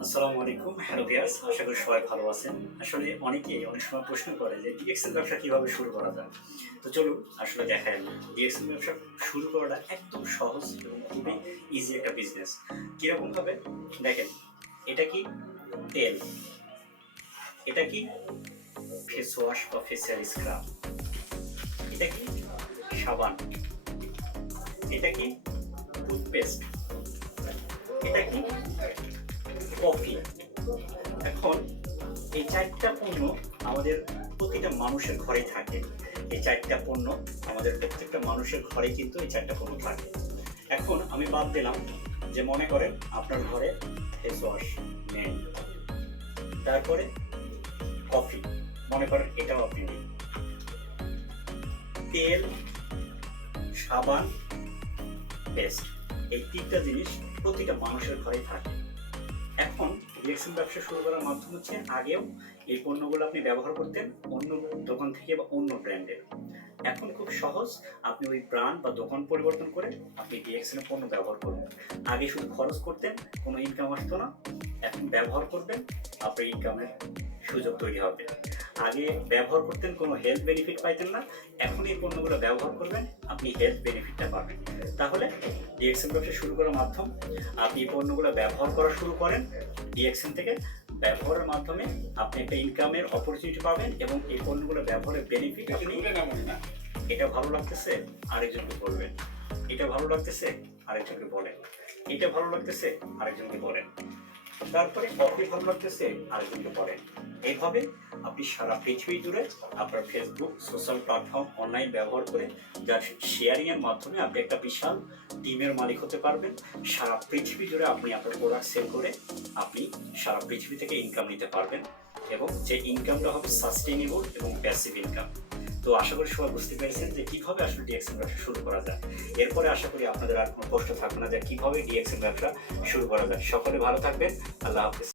আসসালামু আলাইকুম। Hello viewers আশা করি সবাই ভালো আছেন। আসলে অনেকেই অনেক সময় প্রশ্ন করে যে ডিএক্সএল ব্যবসা কীভাবে শুরু করা যায়? তো চলুন, আসলে দেখাই। ডিএক্সএল ব্যবসা শুরু করাটা একদম সহজ এবং খুবই ইজি একটা বিজনেস কীরকম ভাবে দেখেন, এটা কি তেল? এটা কি ফেস ওয়াশ বা ফেসিয়াল স্ক্রাব এটা কি সাবান? এটা কি টুথপেস্ট এটা কি কফি। এখন এই চারটা পণ্য আমাদের প্রতিটা মানুষের ঘরে থাকে। এই চারটা পণ্য আমাদের প্রত্যেকটা মানুষের ঘরে কিন্তু এই চারটা পণ্য থাকে। এখন আমি বাদ দিলাম যে মনে করেন আপনার ঘরে ফেস ওয়াশ তারপরে কফি। মনে করেন এটাও আপনি তেল, সাবান পেস্ট এই তিনটা জিনিস প্রতিটা মানুষের ঘরে থাকে। এখন রিয়েকশন ব্যবসা শুরু করার মাধ্যম হচ্ছে আগেও এই পণ্যগুলো আপনি ব্যবহার করতেন অন্য দোকান থেকে বা অন্য ব্র্যান্ডের এখন খুব সহজ, আপনি ওই ব্র্যান্ড বা দোকান পরিবর্তন করে আপনি ডিএক্সএনের পণ্য ব্যবহার করবেন। আগে শুধু খরচ করতেন, কোনো ইনকাম আসতো না। এখন ব্যবহার করবেন, আপনার ইনকামের সুযোগ তৈরি হবে। আগে ব্যবহার করতেন কোনো হেলথ বেনিফিট পাইতেন না। এখন এই পণ্যগুলো ব্যবহার করবেন আপনি হেলথ বেনিফিটটা পাবেন। তাহলে ডিএক্সএন ব্যবসা শুরু করার মাধ্যম আপনি এই পণ্যগুলো ব্যবহার করা শুরু করেন। ডিএক্সএন থেকে ব্যবহারের মাধ্যমে আপনি একটা ইনকামের অপরচুনিটি পাবেন এবং এই পণ্যগুলো ব্যবহারের বেনিফিট আপনি এটা ভালো লাগতেছে আরেকজনকে বলবেন। এটা ভালো লাগতেছে আরেকজনকে বলেন। এটা ভালো লাগতেছে আরেকজনকে বলেন। তারপরে ভালো লাগতেছে আরেকজনকে বলেন এইভাবে আপনি সারা পৃথিবী জুড়ে আপনার ফেসবুক সোশ্যাল প্ল্যাটফর্ম অনলাইন ব্যবহার করে যার শেয়ারিং এর মাধ্যমে আপনি একটা বিশাল টিমের মালিক হতে পারবেন। সারা পৃথিবী জুড়ে আপনি আপনার প্রোডাক্ট সেল করে আপনি সারা পৃথিবী থেকে ইনকাম নিতে পারবেন এবং যে ইনকামটা হবে সাস্টেনেবল এবং প্যাসিভ ইনকাম তো আশা করি সবাই বুঝতে পেরেছেন যে কীভাবে আসলে ডিএক্সএম ব্যবসা শুরু করা যায়। এরপরে আশা করি আপনাদের আর কোনো কষ্ট থাকবে না যে কীভাবে ডিএক্সএম ব্যবসা শুরু করা যায়। সকলে ভালো থাকবেন। আল্লাহ হাফিজ।